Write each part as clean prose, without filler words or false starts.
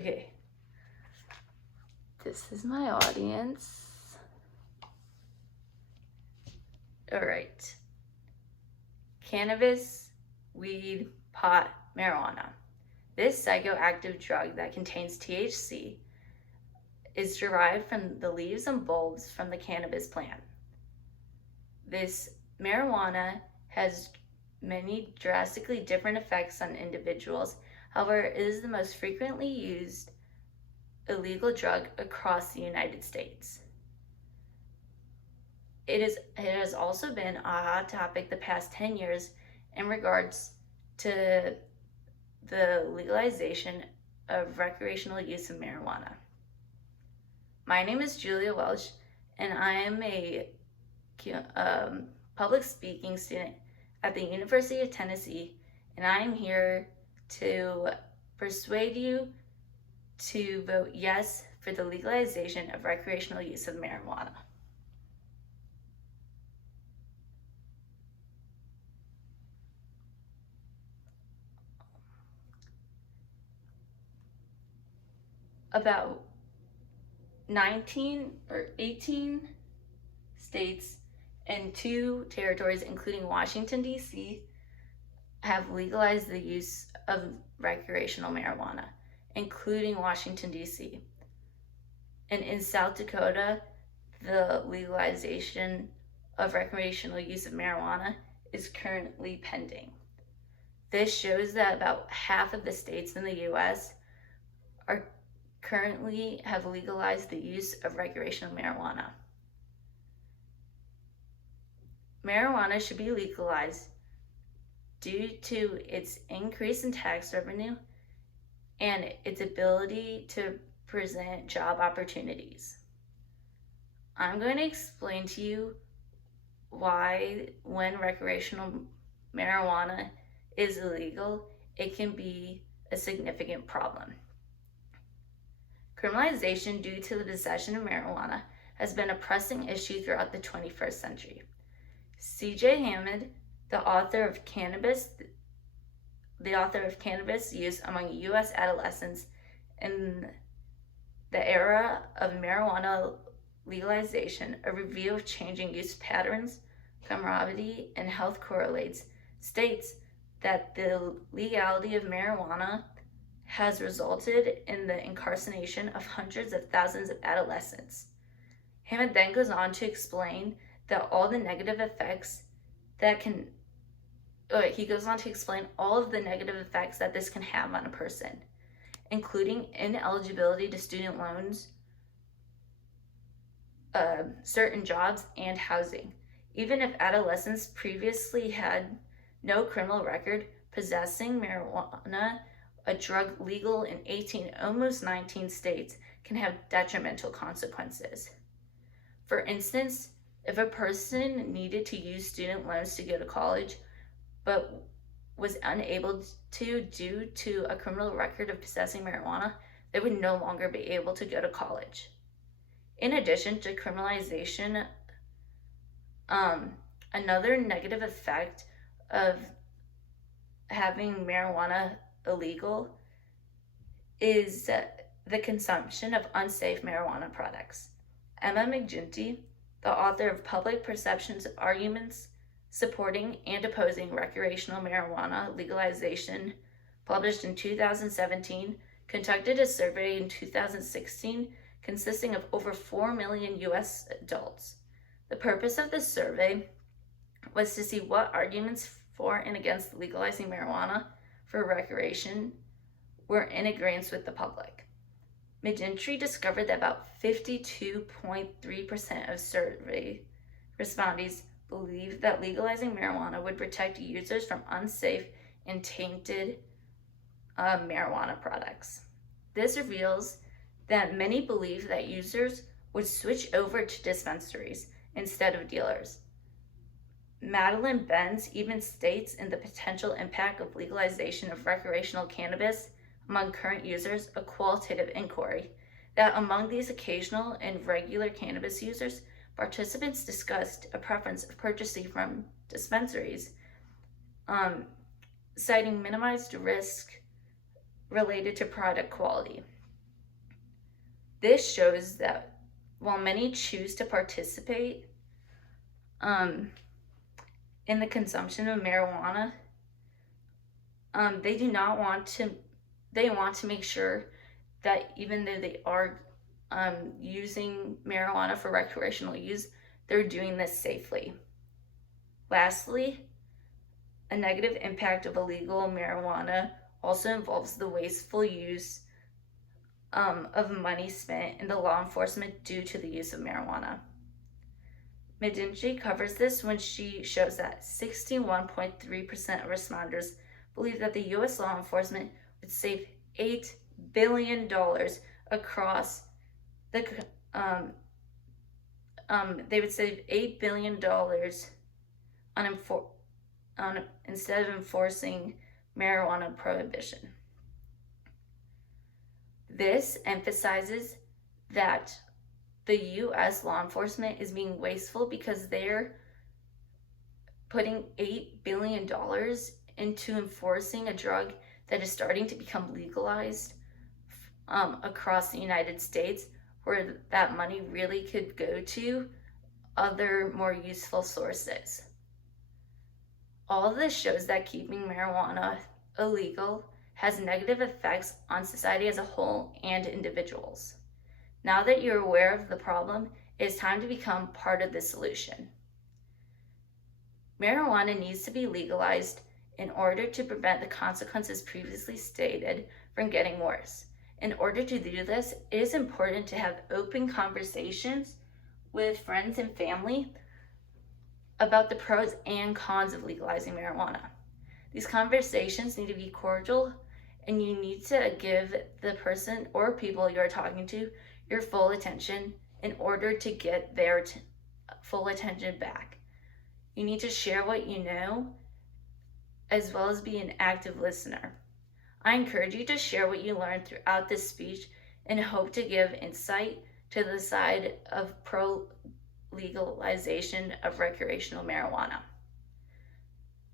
Okay, this is my audience. All right. Cannabis, weed, pot, marijuana. This psychoactive drug that contains THC is derived from the leaves and bulbs from the cannabis plant. This marijuana has many drastically different effects on individuals. However, it is the most frequently used illegal drug across the United States. It has also been a hot topic the past 10 years in regards to the legalization of recreational use of marijuana. My name is Julia Welch, and I am a public speaking student at the University of Tennessee, and I am here to persuade you to vote yes for the legalization of recreational use of marijuana. About 19 or 18 states and 2 territories, including Washington, D.C., have legalized the use of recreational marijuana, including Washington, D.C. And in South Dakota, the legalization of recreational use of marijuana is currently pending. This shows that about half of the states in the U.S. are currently have legalized the use of recreational marijuana. Marijuana should be legalized due to its increase in tax revenue and its ability to present job opportunities. I'm going to explain to you why when recreational marijuana is illegal, it can be a significant problem. Criminalization due to the possession of marijuana has been a pressing issue throughout the 21st century. C.J. Hammond, the author of Cannabis Use Among U.S. Adolescents in the Era of Marijuana Legalization, a review of changing use patterns, comorbidity, and health correlates, states that the legality of marijuana has resulted in the incarceration of hundreds of thousands of adolescents. Hammond then goes on to explain that all of the negative effects that this can have on a person, including ineligibility to student loans, certain jobs, and housing. Even if adolescents previously had no criminal record, possessing marijuana, a drug legal in 18, almost 19 states, can have detrimental consequences. For instance, if a person needed to use student loans to go to college, but was unable to due to a criminal record of possessing marijuana, they would no longer be able to go to college. In addition to criminalization, another negative effect of having marijuana illegal is the consumption of unsafe marijuana products. Emma McGinty, the author of Public Perceptions Arguments Supporting and Opposing Recreational Marijuana Legalization, published in 2017, conducted a survey in 2016 consisting of over 4 million U.S. adults. The purpose of this survey was to see what arguments for and against legalizing marijuana for recreation were in agreement with the public. McGinty discovered that about 52.3% of survey respondents believed that legalizing marijuana would protect users from unsafe and tainted marijuana products. This reveals that many believe that users would switch over to dispensaries instead of dealers. Madeline Benz even states in the potential impact of legalization of recreational cannabis among current users, a qualitative inquiry, that among these occasional and regular cannabis users, participants discussed a preference of purchasing from dispensaries, citing minimized risk related to product quality. This shows that while many choose to participate um, in the consumption of marijuana, they do not want to, they want to make sure that even though they are using marijuana for recreational use, they're doing this safely. Lastly, a negative impact of illegal marijuana also involves the wasteful use of money spent in the law enforcement due to the use of marijuana. Medici covers this when she shows that 61.3% of responders believe that the U.S. law enforcement would save $8 billion across the they would save $8 billion instead of enforcing marijuana prohibition. This emphasizes that the U.S. law enforcement is being wasteful because they're putting $8 billion into enforcing a drug that is starting to become legalized across the United States, where that money really could go to other more useful sources. All of this shows that keeping marijuana illegal has negative effects on society as a whole and individuals. Now that you're aware of the problem, it is time to become part of the solution. Marijuana needs to be legalized in order to prevent the consequences previously stated from getting worse. In order to do this, it is important to have open conversations with friends and family about the pros and cons of legalizing marijuana. These conversations need to be cordial, and you need to give the person or people you're talking to your full attention in order to get their full attention back. You need to share what you know, as well as be an active listener. I encourage you to share what you learned throughout this speech and hope to give insight to the side of pro-legalization of recreational marijuana.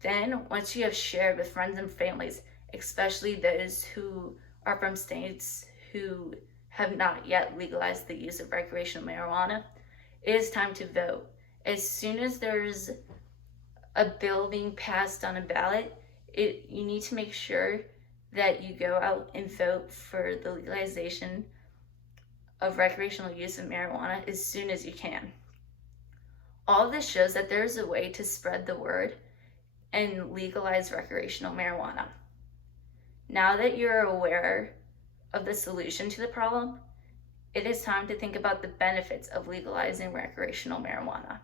Then, once you have shared with friends and families, especially those who are from states who have not yet legalized the use of recreational marijuana, it is time to vote. As soon as there's a bill being passed on a ballot, you need to make sure that you go out and vote for the legalization of recreational use of marijuana as soon as you can. All of this shows that there's a way to spread the word and legalize recreational marijuana. Now that you're aware of the solution to the problem, it is time to think about the benefits of legalizing recreational marijuana.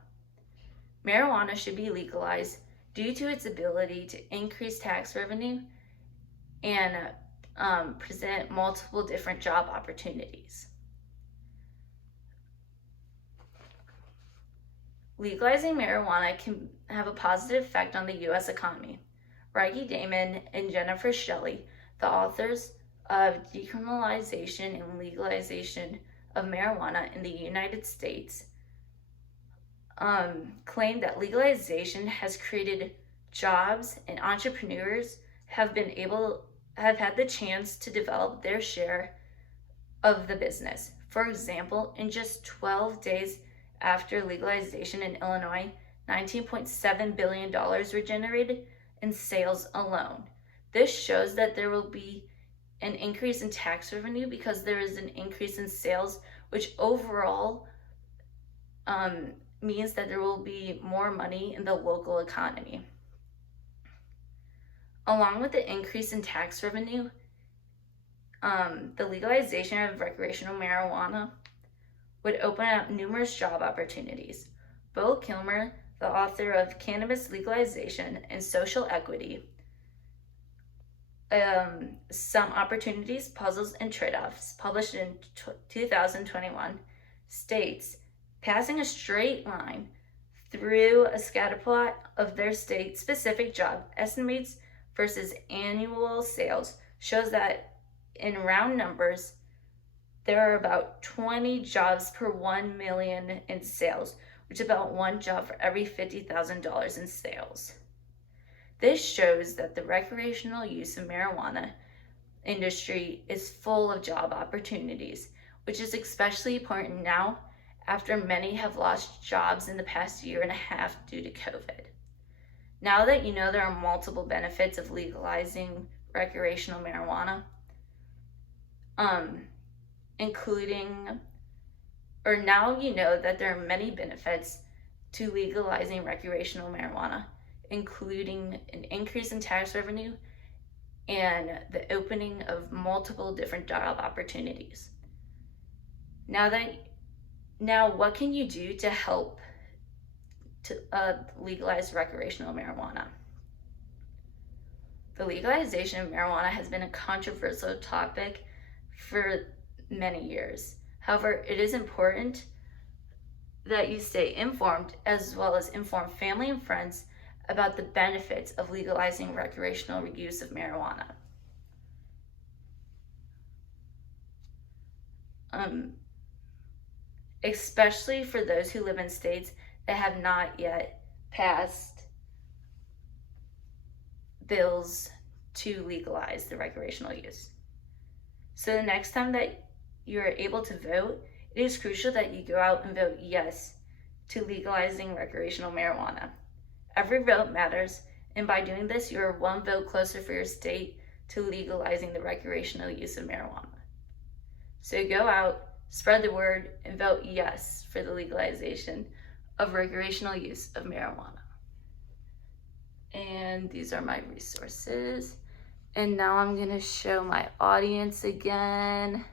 Marijuana should be legalized due to its ability to increase tax revenue and present multiple different job opportunities. Legalizing marijuana can have a positive effect on the U.S. economy. Reggie Damon and Jennifer Shelley, the authors of Decriminalization and Legalization of Marijuana in the United States, claim that legalization has created jobs, and entrepreneurs have had the chance to develop their share of the business. For example, in just 12 days after legalization in Illinois, $19.7 billion were generated in sales alone. This shows that there will be an increase in tax revenue because there is an increase in sales, which overall means that there will be more money in the local economy. Along with the increase in tax revenue, the legalization of recreational marijuana would open up numerous job opportunities. Bo Kilmer, the author of Cannabis Legalization and Social Equity, Some Opportunities, Puzzles, and Trade-Offs, published in 2021, states, passing a straight line through a scatterplot of their state-specific job estimates versus annual sales shows that in round numbers, there are about 20 jobs per 1 million in sales, which is about one job for every $50,000 in sales. This shows that the recreational use of marijuana industry is full of job opportunities. which is especially important now after many have lost jobs in the past year and a half due to COVID. Now that you know there are multiple benefits of legalizing recreational marijuana, including, or now you know that there are many benefits to legalizing recreational marijuana, including an increase in tax revenue and the opening of multiple different job opportunities. Now what can you do to help to legalize recreational marijuana? The legalization of marijuana has been a controversial topic for many years. However, it is important that you stay informed as well as inform family and friends about the benefits of legalizing recreational use of marijuana. Especially for those who live in states that have not yet passed bills to legalize the recreational use. So the next time that you're able to vote, it is crucial that you go out and vote yes to legalizing recreational marijuana. Every vote matters, and by doing this, you are one vote closer for your state to legalizing the recreational use of marijuana. So go out, spread the word, and vote yes for the legalization of recreational use of marijuana. And these are my resources. And now I'm gonna show my audience again.